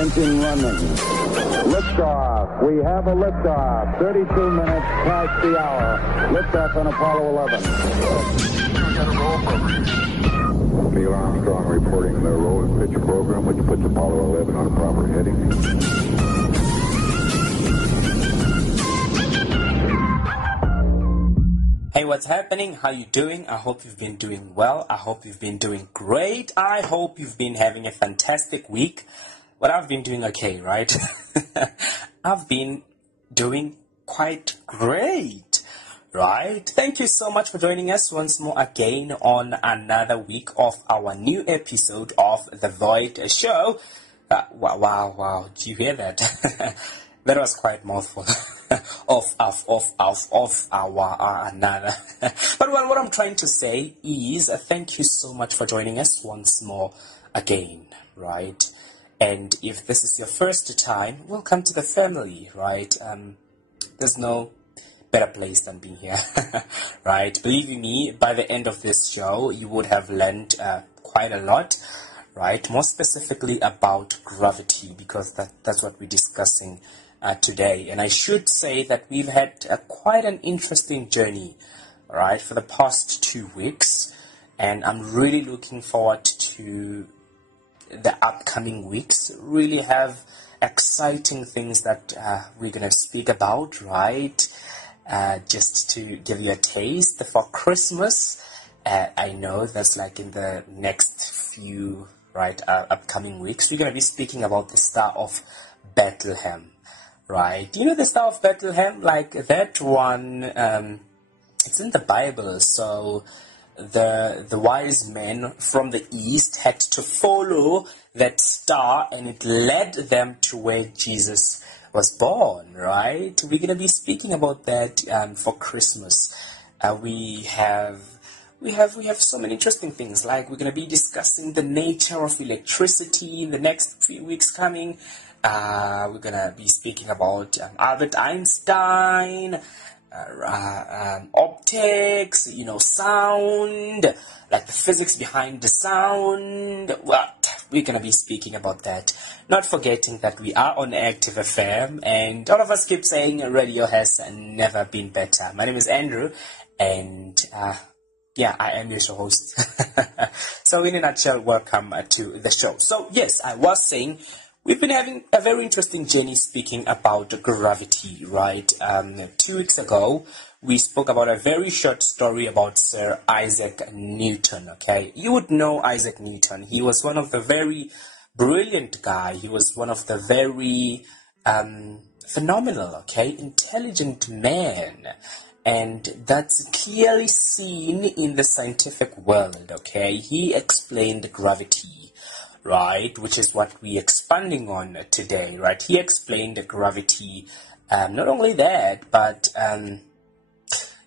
engine running. Liftoff. We have a liftoff. 32 minutes past the hour. Liftoff on Apollo 11. Neil Armstrong reporting the roll and pitch program, which puts Apollo 11 on a proper heading. Hey, what's happening? How you doing? I hope you've been doing well. I hope you've been doing great. I hope you've been having a fantastic week. Well, I've been doing okay, right? I've been doing quite great, right? Thank you so much for joining us once more again on another week of our new episode of The Void Show. Wow. Did you hear that? That was quite mouthful. of our another. But what I'm trying to say is thank you so much for joining us once more again, right? And if this is your first time, welcome to the family, right? There's no better place than being here, right? Believe me, by the end of this show, you would have learned quite a lot, right? More specifically about gravity, because that's what we're discussing today. And I should say that we've had quite an interesting journey, right, for the past 2 weeks, and I'm really looking forward to the upcoming weeks. Really have exciting things that we're going to speak about, right? Just to give you a taste for Christmas. I know that's like in the next few, right, upcoming weeks. We're going to be speaking about the Star of Bethlehem. Right, you know the Star of Bethlehem, like that one. It's in the Bible. So the wise men from the east had to follow that star, and it led them to where Jesus was born. Right, we're gonna be speaking about that for Christmas. We have so many interesting things. Like we're gonna be discussing the nature of electricity in the next few weeks coming. We're gonna be speaking about Albert Einstein, optics, sound, like the physics behind the sound. We're gonna be speaking about that. Not forgetting that we are on Active FM, and all of us keep saying radio has never been better. My name is Andrew, and I am your show host. So in a nutshell, welcome to the show. So yes, I was saying, we've been having a very interesting journey speaking about gravity, right? 2 weeks ago, we spoke about a very short story about Sir Isaac Newton, okay? You would know Isaac Newton. He was one of the very brilliant guy. He was one of the very phenomenal, okay, intelligent man. And that's clearly seen in the scientific world, okay? He explained gravity, right, which is what we're expanding on today, right? He explained gravity. Not only that, but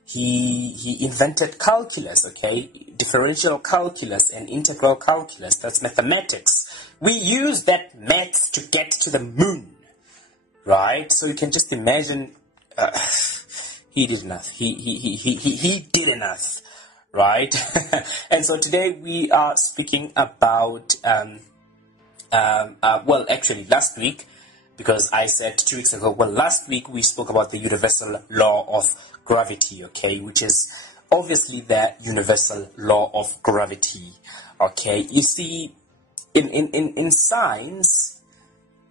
he invented calculus, okay? Differential calculus and integral calculus. That's mathematics. We use that maths to get to the moon, right? So you can just imagine he did enough. He did enough. Right? And so today we are speaking about, actually last week, because I said 2 weeks ago, last week we spoke about the universal law of gravity, okay, which is obviously the universal law of gravity, okay. You see, in science,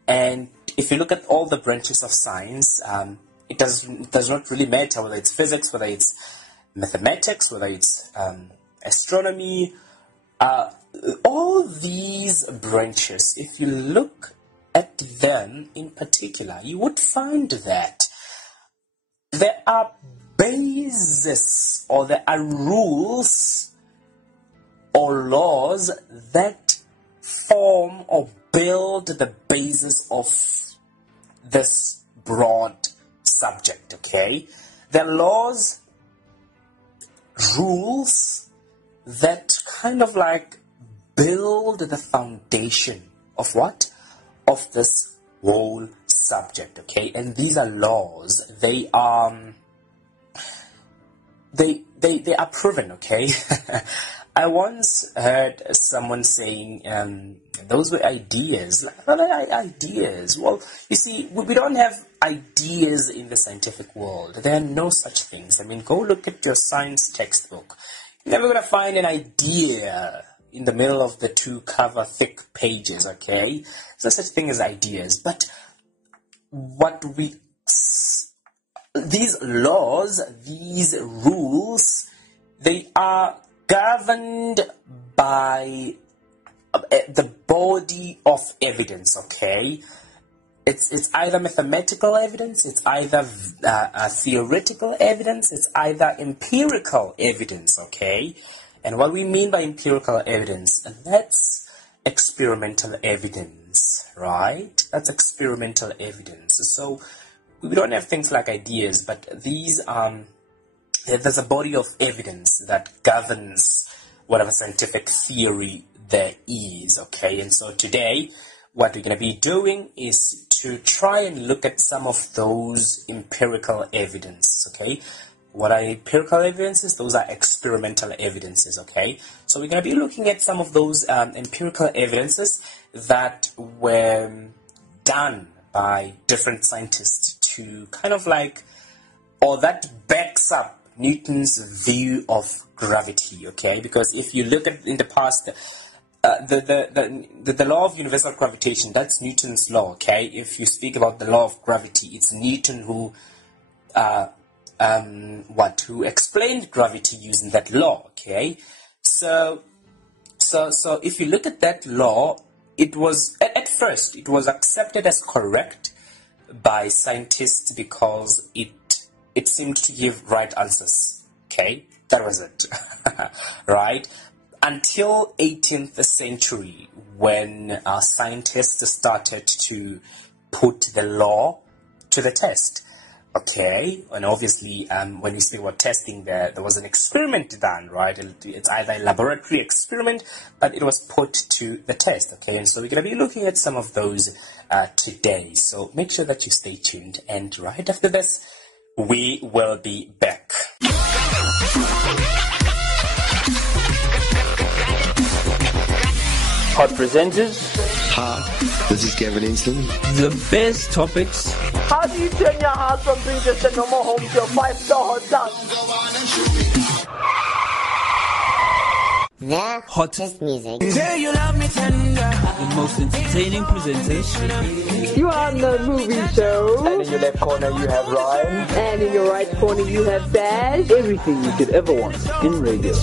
and if you look at all the branches of science, it does not really matter whether it's physics, whether it's mathematics, whether it's astronomy, all these branches, if you look at them in particular, you would find that there are bases, or there are rules or laws that form or build the basis of this broad subject, okay? The laws, rules that kind of like build the foundation of what? Of this whole subject, okay? And these are laws. They are proven, okay? I once heard someone saying those were ideas. What are ideas? Well, you see, we don't have ideas in the scientific world. There are no such things. I mean, go look at your science textbook. You're never going to find an idea in the middle of the two cover thick pages, okay? There's no such thing as ideas. But these laws, these rules, they are governed by the body of evidence, okay? It's either mathematical evidence, it's either theoretical evidence, it's either empirical evidence, okay? And what we mean by empirical evidence, that's experimental evidence, right? That's experimental evidence. So we don't have things like ideas, but these there's a body of evidence that governs whatever scientific theory there is, okay? And so today, what we're going to be doing is to try and look at some of those empirical evidence, okay? What are empirical evidences? Those are experimental evidences, okay? So we're going to be looking at some of those empirical evidences that were done by different scientists to kind of like, or that backs up Newton's view of gravity, okay? Because if you look at in the past, the law of universal gravitation, that's Newton's law, okay? If you speak about the law of gravity, it's Newton who explained gravity using that law, okay? So if you look at that law, it was at first it was accepted as correct by scientists because it seemed to give right answers, okay? That was it, right? Until 18th century, when scientists started to put the law to the test, okay? And obviously, when you speak about testing, there was an experiment done, right? It's either a laboratory experiment, but it was put to the test, okay? And so we're going to be looking at some of those today. So make sure that you stay tuned, and right after this, we will be back. Hot presenters. Hi, this is Gavin Inston. The best topics. How do you turn your house from being just a normal home to a 5-star hotel? The hottest music. The most entertaining presenters. You are on the movie show. And in your left corner you have Ryan. And in your right corner you have Bash. Everything you could ever want in radio.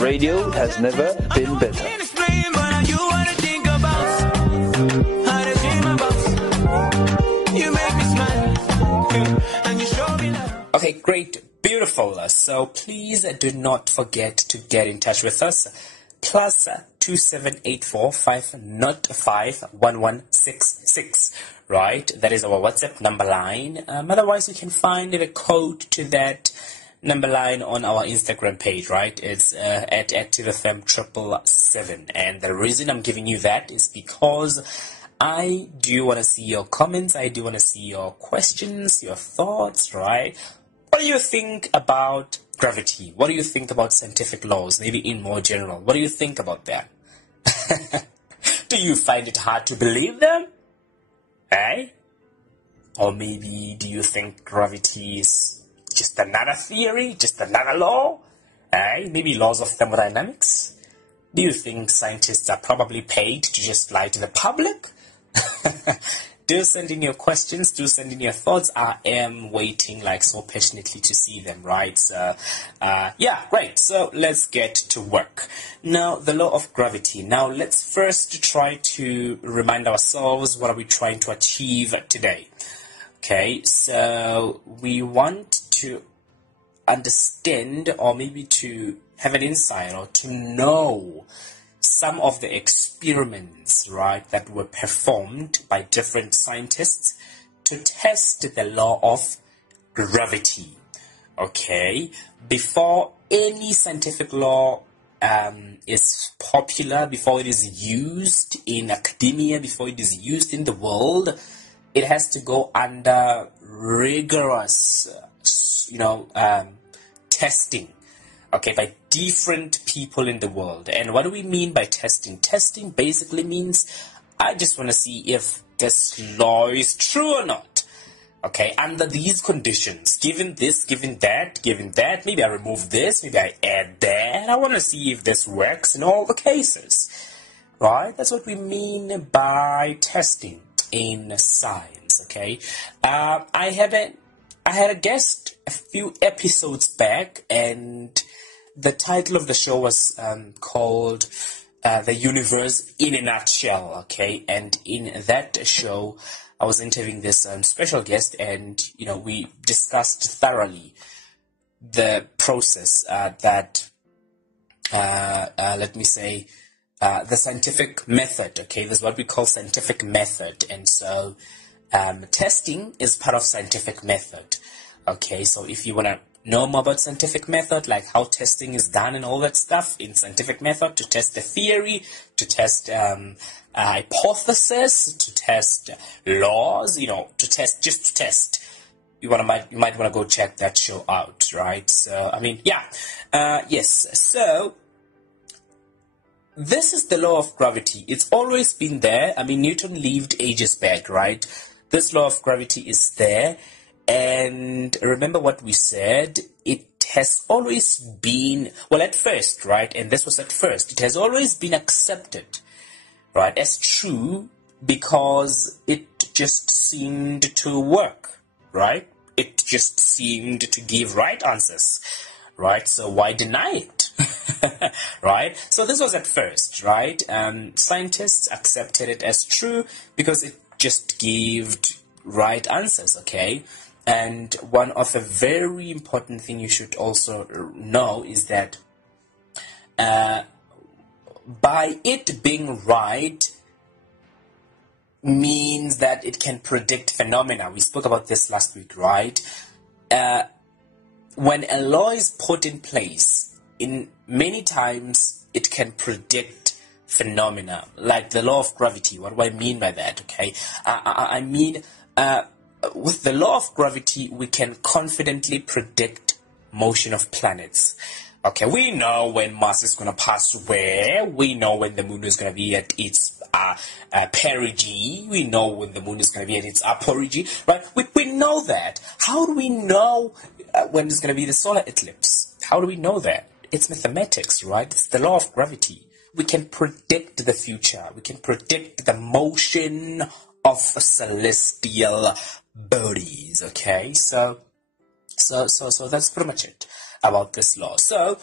Radio has never been better. Okay, great, beautiful. So please do not forget to get in touch with us. Plus 2784-505-1166. Right, that is our WhatsApp number line. Otherwise, you can find the code to that number line on our Instagram page, right? It's at ActiveFM777. And the reason I'm giving you that is because I do want to see your comments. I do want to see your questions, your thoughts, right? What do you think about gravity? What do you think about scientific laws, maybe in more general? What do you think about that? Do you find it hard to believe them? Eh? Or maybe do you think gravity is just another theory, just another law? Eh? Maybe laws of thermodynamics? Do you think scientists are probably paid to just lie to the public? Do send in your questions, do send in your thoughts. I am waiting like so patiently to see them, right? So, yeah, great. So let's get to work. Now, the law of gravity. Now, let's first try to remind ourselves what are we trying to achieve today. Okay, so we want to understand or maybe to have an insight or to know some of the experiments, right, that were performed by different scientists to test the law of gravity. Okay, before any scientific law is popular, before it is used in academia, before it is used in the world, it has to go under rigorous, testing. okay, by different people in the world. And what do we mean by testing? Testing basically means I just want to see if this law is true or not. Okay, under these conditions, given this, given that, maybe I remove this, maybe I add that. I want to see if this works in all the cases. Right? That's what we mean by testing in science. Okay, I had a guest a few episodes back, and the title of the show was called The Universe in a Nutshell. Okay, and in that show, I was interviewing this special guest, and we discussed thoroughly the process that let me say. The scientific method, okay, this is what we call scientific method, and so testing is part of scientific method, okay. So if you want to know more about scientific method, like how testing is done and all that stuff in scientific method, to test the theory, to test hypothesis, to test laws, to test, you might want to go check that show out, right? So I mean, yes, so this is the law of gravity. It's always been there. I mean, Newton lived ages back, right? This law of gravity is there. And remember what we said, it has always been, well, at first, right? And this was at first. It has always been accepted, right, as true because it just seemed to work, right? It just seemed to give right answers, right? So why deny it? Right? So this was at first, right? Scientists accepted it as true because it just gave right answers, okay? And one of the very important thing you should also know is that by it being right means that it can predict phenomena. We spoke about this last week, right? When a law is put in place, in many times it can predict phenomena, like the law of gravity. What do I mean by that? Okay, I mean with the law of gravity, we can confidently predict motion of planets. Okay, we know when Mars is going to pass where. We know when the moon is going to be at its perigee. We know when the moon is going to be at its apogee. Right? We know that. How do we know when it's going to be the solar eclipse? How do we know that? It's mathematics, right? It's the law of gravity. We can predict the future. We can predict the motion of celestial bodies. Okay, so that's pretty much it about this law. So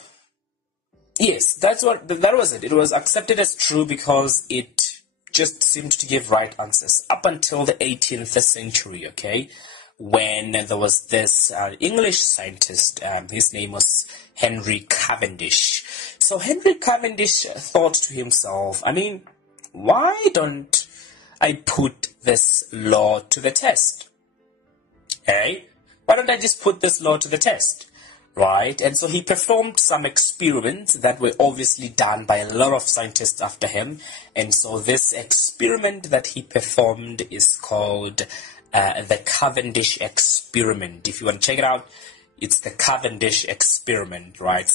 yes, that was it. It was accepted as true because it just seemed to give right answers up until the 18th century. Okay, when there was this English scientist, his name was Henry Cavendish. So Henry Cavendish thought to himself, I mean, why don't I put this law to the test? Hey, why don't I just put this law to the test? Right? And so he performed some experiments that were obviously done by a lot of scientists after him. And so this experiment that he performed is called the Cavendish experiment. If you want to check it out, it's the Cavendish experiment, right?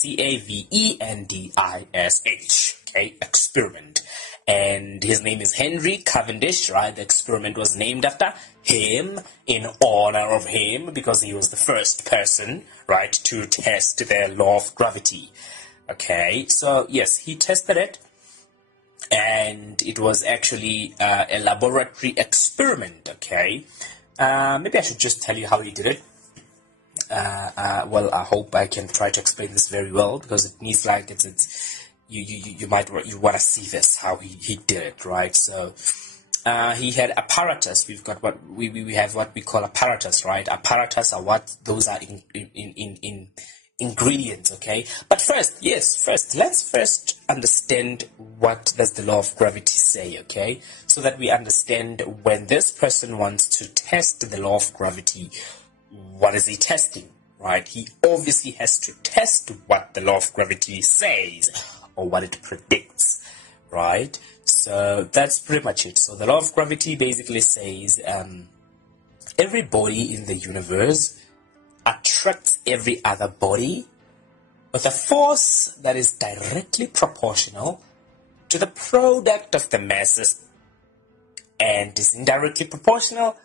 Cavendish, okay, experiment. And his name is Henry Cavendish, right? The experiment was named after him, in honor of him, because he was the first person, right, to test the law of gravity. Okay, so yes, he tested it, and it was actually a laboratory experiment, okay? Maybe I should just tell you how he did it. Well, I hope I can try to explain this very well, because it needs like you want to see this, how he did it, right? So he had apparatus. We've got what we have what we call apparatus, right? Apparatus are what those are in ingredients, okay? But let's first understand what does the law of gravity say, okay? So that we understand when this person wants to test the law of gravity, what is he testing, right? He obviously has to test what the law of gravity says or what it predicts, right? So that's pretty much it. So the law of gravity basically says every body in the universe attracts every other body with a force that is directly proportional to the product of the masses and is indirectly proportional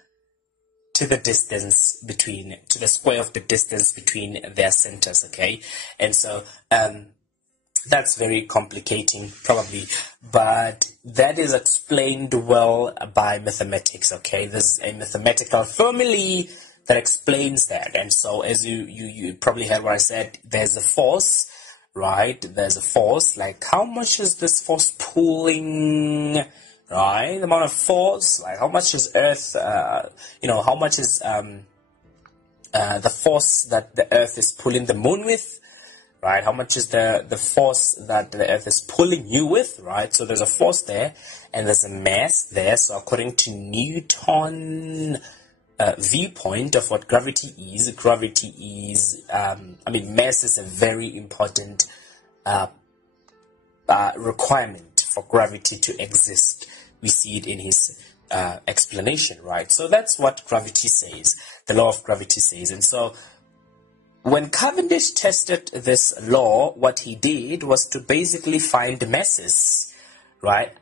to the distance between, to the square of the distance between their centers, okay? And so that's very complicating, probably, but that is explained well by mathematics, okay? There's a mathematical formula that explains that. And so as you probably heard what I said, there's a force, right? There's a force, like how much is this force pulling, right? The amount of force, like how much is Earth, how much is the force that the Earth is pulling the moon with, right? How much is the force that the Earth is pulling you with, right? So there's a force there, and there's a mass there. So according to Newton viewpoint of what gravity is, mass is a very important requirement for gravity to exist. We see it in his explanation, right? So that's what gravity says, the law of gravity says. And so when Cavendish tested this law, what he did was to basically find masses, right?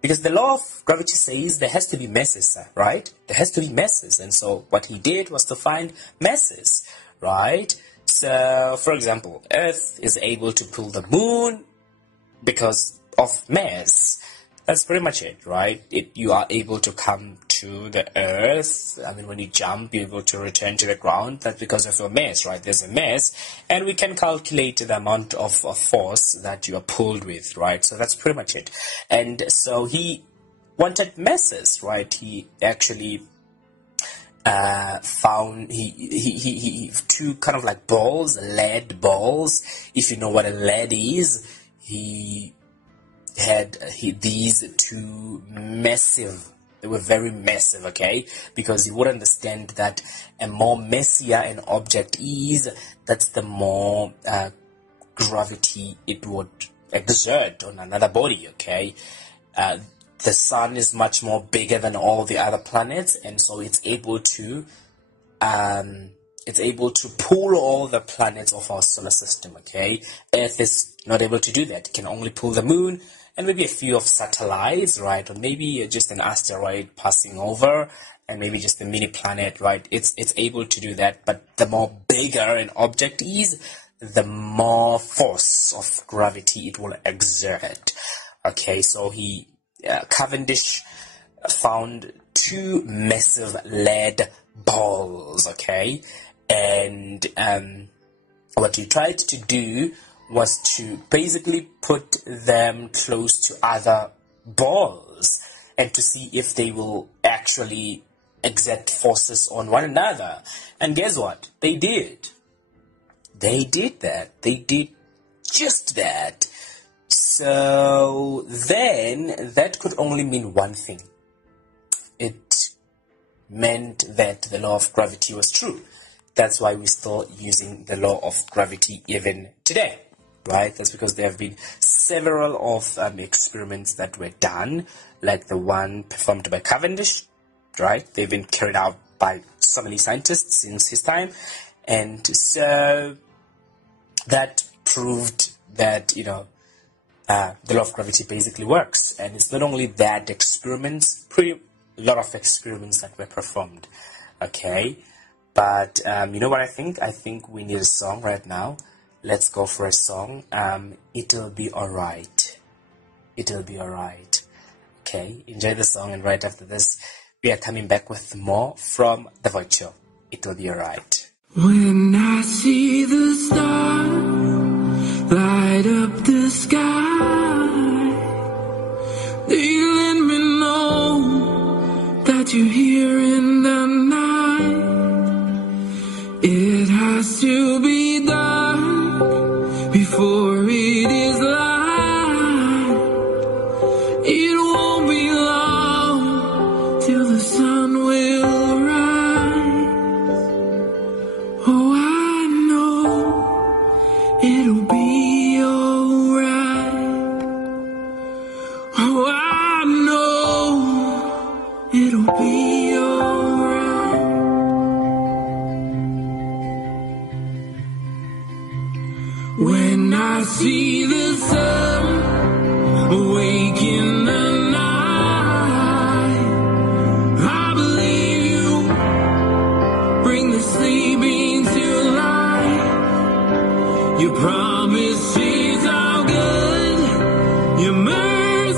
Because the law of gravity says there has to be masses, right? There has to be masses. And so what he did was to find masses, right? So, for example, Earth is able to pull the moon because of mass. That's pretty much it, right? You are able to come to the Earth. I mean, when you jump, you're able to return to the ground. That's because of your mass, right? There's a mass, and we can calculate the amount of force that you are pulled with, right? So that's pretty much it. And so he wanted masses, right? He actually found he two kind of like balls, lead balls. If you know what a lead is, he had these two massive, they were very massive, okay, because you would understand that a more messier an object is, that's the more gravity it would exert on another body, okay. The sun is much more bigger than all the other planets, and so it's able to pull all the planets of our solar system, okay. Earth is not able to do that. It can only pull the moon and maybe a few of satellites, right? Or maybe just an asteroid passing over, and maybe just a mini planet, right? It's able to do that, but the more bigger an object is, the more force of gravity it will exert. Okay, so Cavendish found two massive lead balls, okay? And what he tried to do was to basically put them close to other balls and to see if they will actually exert forces on one another. And guess what? They did. They did that. They did just that. So then that could only mean one thing. It meant that the law of gravity was true. That's why we're still using the law of gravity even today, right? That's because there have been several of experiments that were done, like the one performed by Cavendish, right? They've been carried out by so many scientists since his time, and so that proved that, the law of gravity basically works. And it's not only that, experiments, a lot of experiments that were performed, okay? But you know what I think? I think we need a song right now. Let's go for a song. It'll Be Alright. It'll Be Alright. Okay, enjoy the song, and right after this, we are coming back with more from The Void Show. It'll Be Alright. When I see the stars light up the sky, they let me know that you're here in the night. It has to be dark before it is light. It won't be long till the sun will rise. Oh, I know it'll be alright. Oh, I know it'll be alright.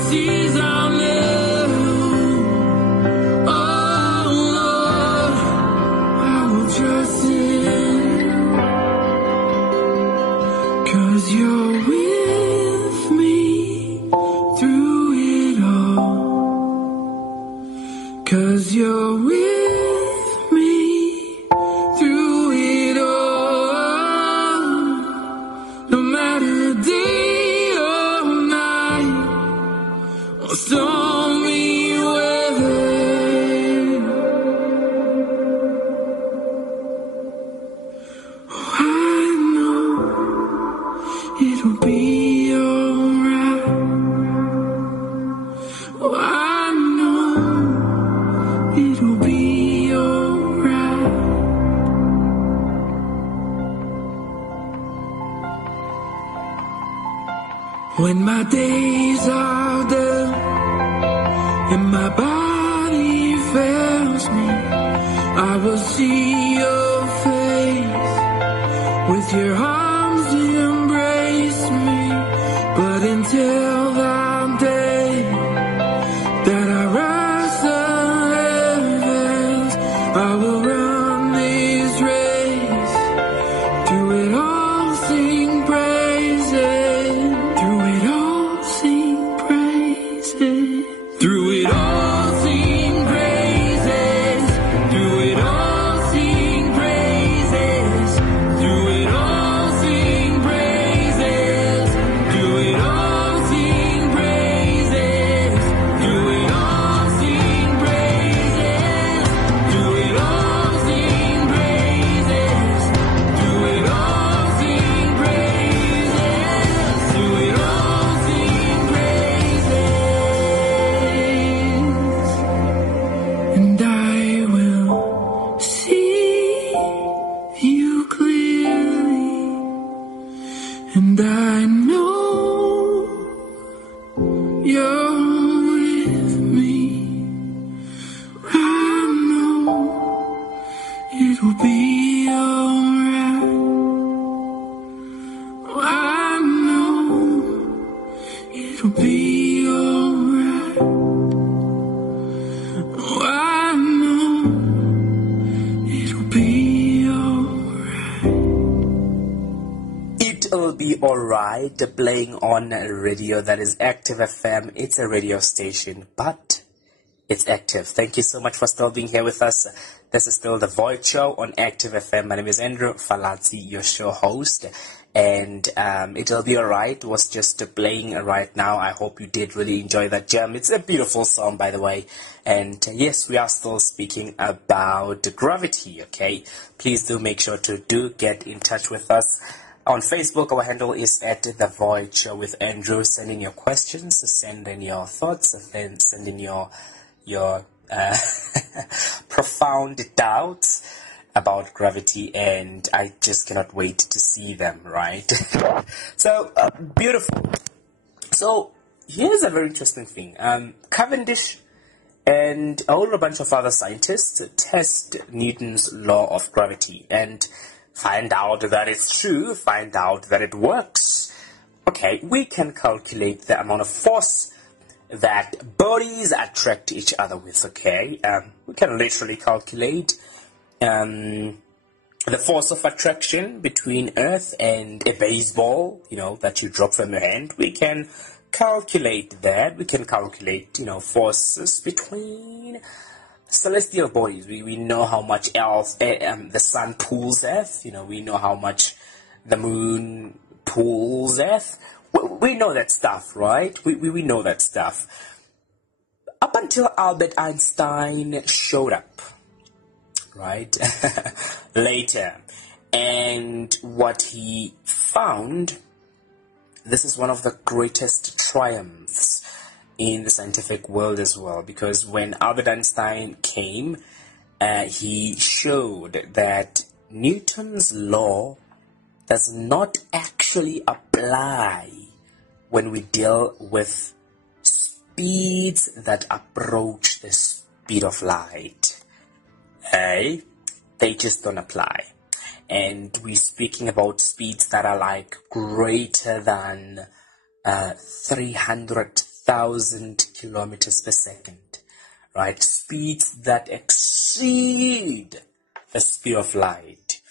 seas I'll never. Oh Lord, I will trust in, 'cause you're with me through it all. 'Cause you're with me through it all. No matter day or night or stormy weather, oh, I know it'll be alright. Oh, I know it'll be alright. When my days are done and my body fails me, I will see your face. With your arms embrace me. But until that day that I rise the heavens, I will run this race. Through it all sing praises. Through it all sing praises. Through it all sing praises. Through it all sing praises. Through it all sing praises. Through it all sing praises. Through it all sing praises. Through it all sing praises. Through it all sing praises. Through it all sing praises. And I will see you clearly, and I know you're with me. I know it'll be alright. I know it'll be alright. I know it'll be alright. It'll be alright, playing on a radio that is Active FM. It's a radio station, but it's active. Thank you so much for still being here with us. This is still The Void Show on Active FM. My name is Andrew Falatsi, your show host. And It'll Be Alright was just playing right now. I hope you did really enjoy that jam. It's a beautiful song, by the way. And yes, we are still speaking about gravity, okay? Please do make sure to get in touch with us. On Facebook, our handle is at The Void Show with Andrew. Send in your questions, send in your thoughts, and then send in your profound doubts about gravity, and I just cannot wait to see them, right? So, beautiful. So, here's a very interesting thing. Cavendish and a whole bunch of other scientists test Newton's law of gravity and find out that it's true, find out that it works. Okay, we can calculate the amount of force that bodies attract each other with, okay? We can literally calculate the force of attraction between Earth and a baseball, that you drop from your hand. We can calculate that. We can calculate, forces between celestial bodies. We know how much the sun pulls Earth. We know how much the moon pulls Earth. We know that stuff, right? We know that stuff. Up until Albert Einstein showed up, right? Later. And what he found, this is one of the greatest triumphs in the scientific world as well, because when Albert Einstein came, he showed that Newton's law does not actually apply when we deal with speeds that approach the speed of light. They just don't apply. And we're speaking about speeds that are like greater than 300,000 8,000 kilometers per second, right? Speeds that exceed the speed of light.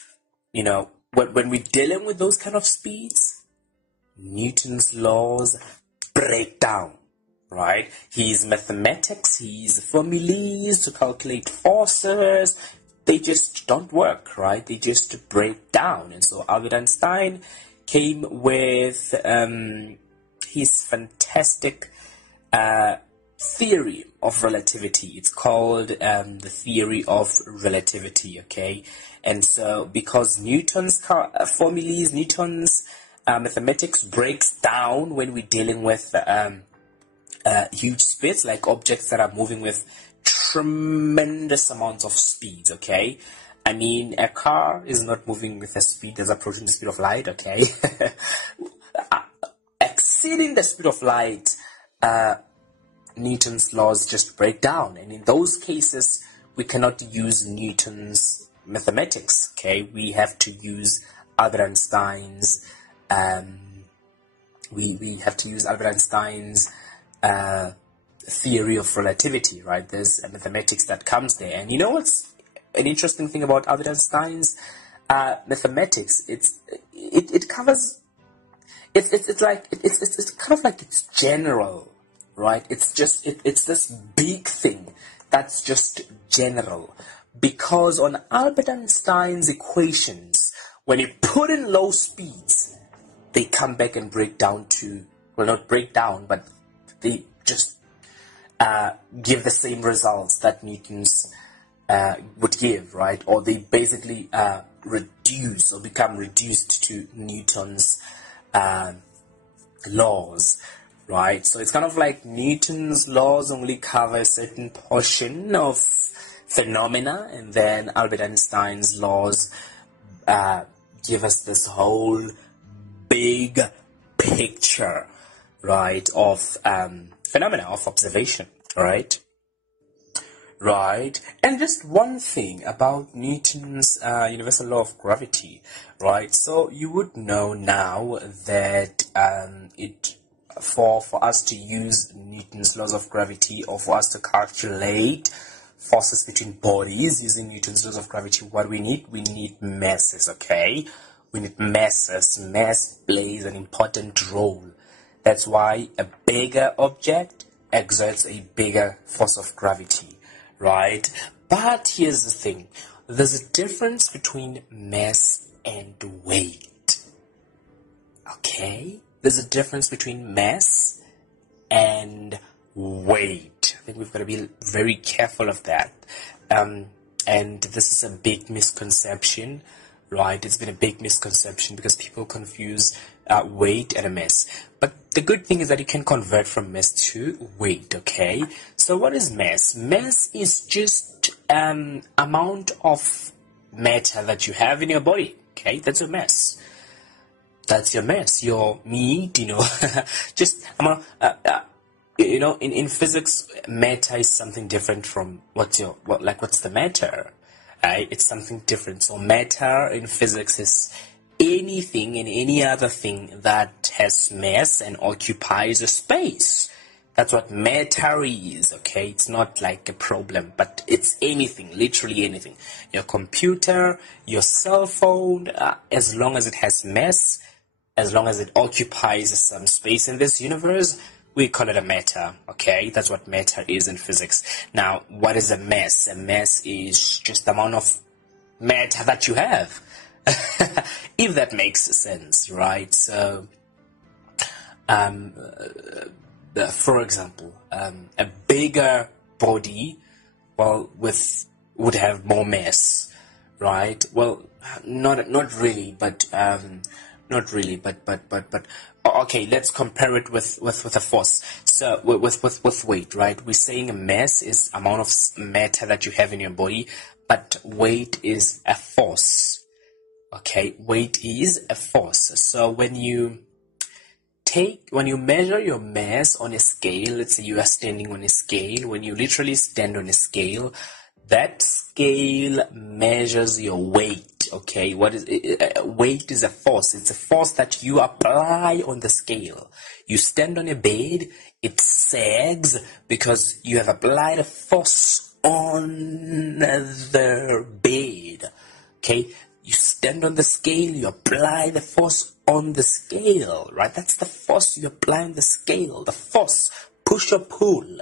You know, when we're dealing with those kind of speeds, Newton's laws break down, right? His mathematics, his formulas to calculate forces, they just don't work, right? They just break down. And so Albert Einstein came with his fantastic theory of relativity. It's called the theory of relativity, okay? And so because Newton's formulas, Newton's mathematics breaks down when we're dealing with huge speeds, like objects that are moving with tremendous amounts of speed, okay? I mean, a car is not moving with a speed that's approaching the speed of light, okay? Exceeding the speed of light, Newton's laws just break down. And in those cases, we cannot use Newton's mathematics, okay? We have to use Albert Einstein's we have to use Albert Einstein's theory of relativity, right? There's a mathematics that comes there. And you know what's an interesting thing about Albert Einstein's mathematics? It covers, it's kind of like it's general, right? It's this big thing that's just general. Because on Albert Einstein's equations, when you put in low speeds, they come back and break down to, well, not break down, but they just give the same results that Newton's would give, right? Or they basically reduce or become reduced to Newton's laws, right? So it's kind of like Newton's laws only cover a certain portion of phenomena, and then Albert Einstein's laws give us this whole big picture, right, of phenomena, of observation, right? Right. And just one thing about Newton's universal law of gravity, right? So you would know now that for us to use Newton's laws of gravity, or for us to calculate forces between bodies using Newton's laws of gravity, what we need masses, okay? We need masses. Mass plays an important role. That's why a bigger object exerts a bigger force of gravity, right? But here's the thing. There's a difference between mass and weight, okay? There's a difference between mass and weight. I think we've got to be very careful of that. And this is a big misconception, right? It's been a big misconception because people confuse weight and a mass. But the good thing is that you can convert from mass to weight, okay? So what is mass? Mass is just amount of matter that you have in your body, okay? That's your mass. That's your mass, your meat, you know. Just amount. You know, in physics, matter is something different from what's the matter? It's something different. So matter in physics is anything and any other thing that has mass and occupies a space. That's what matter is, okay? It's not like a problem, but it's anything, literally anything. Your computer, your cell phone, as long as it has mass, as long as it occupies some space in this universe, we call it a matter, okay? That's what matter is in physics. Now, what is a mass? A mass is just the amount of matter that you have. If that makes sense, right? So, for example, a bigger body, well, would have more mass, right? Well, not really, but okay, let's compare it with a force. So with weight, right? We're saying a mass is amount of matter that you have in your body, but weight is a force. Okay, weight is a force. So when you measure your mass on a scale, let's say you are standing on a scale, when you literally stand on a scale, that scale measures your weight. weight, okay? What is weight is a force. It's a force that you apply on the scale. You stand on a bed, it sags because you have applied a force on the bed, okay? You stand on the scale, you apply the force on the scale, right? That's the force you apply on the scale. The force, push or pull,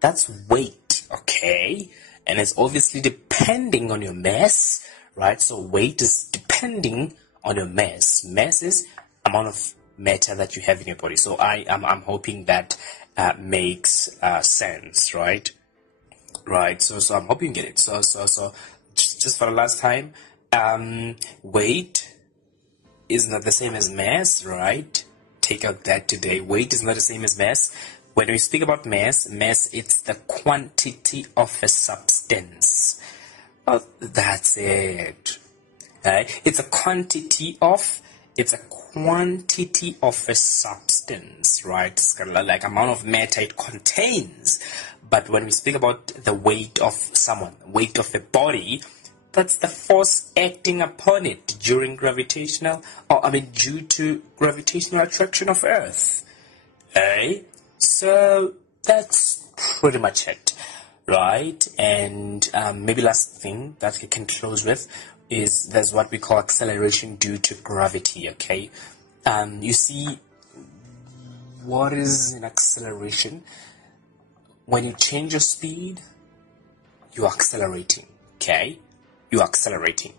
that's weight, okay? And it's obviously depending on your mass, right? So weight is depending on your mass. Mass is amount of matter that you have in your body. So I'm hoping that makes sense, right? Right. So I'm hoping you get it. So just for the last time, weight is not the same as mass, right? Take out that today. Weight is not the same as mass. When we speak about mass, it's the quantity of a substance. Oh, that's it. Right? It's a quantity of a substance, right? It's kind of like amount of matter it contains. But when we speak about the weight of someone, weight of a body, that's the force acting upon it due to gravitational attraction of Earth. Okay? So that's pretty much it, right? And maybe last thing that we can close with is there's what we call acceleration due to gravity, okay? You see, what is an acceleration? When you change your speed, you're accelerating, okay? You're accelerating.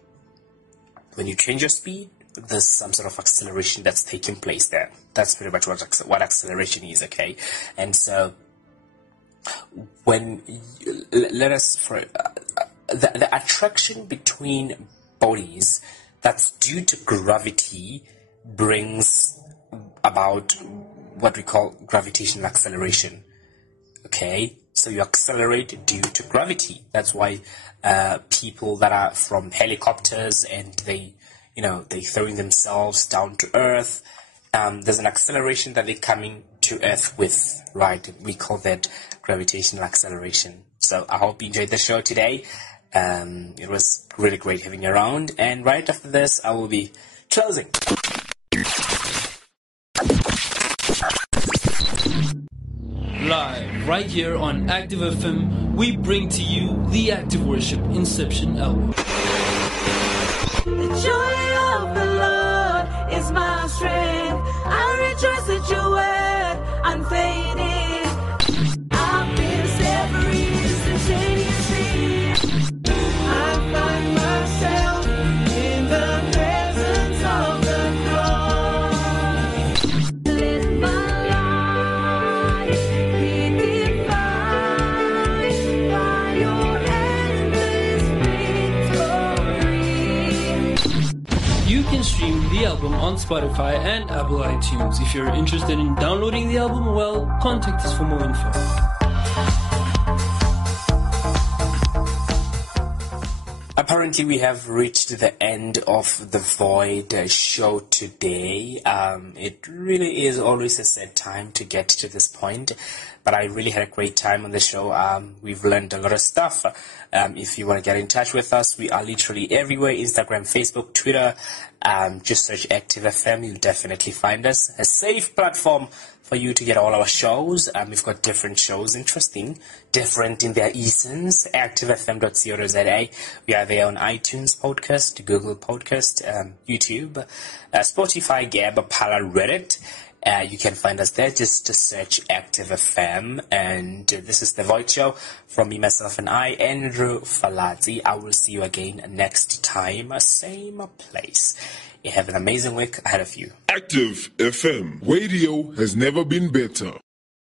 When you change your speed, there's some sort of acceleration that's taking place there. That's pretty much what acceleration is, okay? And so, when the attraction between bodies that's due to gravity brings about what we call gravitational acceleration. Okay, so you accelerate due to gravity. That's why people that are from helicopters and they throwing themselves down to Earth, there's an acceleration that they're coming to Earth with, right? We call that gravitational acceleration. So I hope you enjoyed the show today. It was really great having you around, and right after this I will be closing. Live, right here on Active FM, we bring to you the Active Worship Inception album. The joy of the Lord is my strength. I rejoice at your word, unfading. I've been set free instantaneously. I find myself in the presence of the cross. Let my life be defined by your endless victory. You can stream the album on Spotify and Apple iTunes. If you're interested in downloading the album, well, contact us for more info. Apparently, we have reached the end of the Void show today. It really is always a sad time to get to this point, but I really had a great time on the show. We've learned a lot of stuff. If you want to get in touch with us, we are literally everywhere: Instagram, Facebook, Twitter. Just search Active FM. You'll definitely find us. A safe platform for you to get all our shows. We've got different shows, different in their essence. ActiveFM.co.za. We are there on iTunes Podcast, Google Podcast, YouTube, Spotify, Gab, Pala, Reddit. You can find us there. Just to search Active FM. And this is The Void Show from me, myself, and I, Andrew Falati. I will see you again next time, same place. You have an amazing week ahead of you. Active FM. Radio has never been better.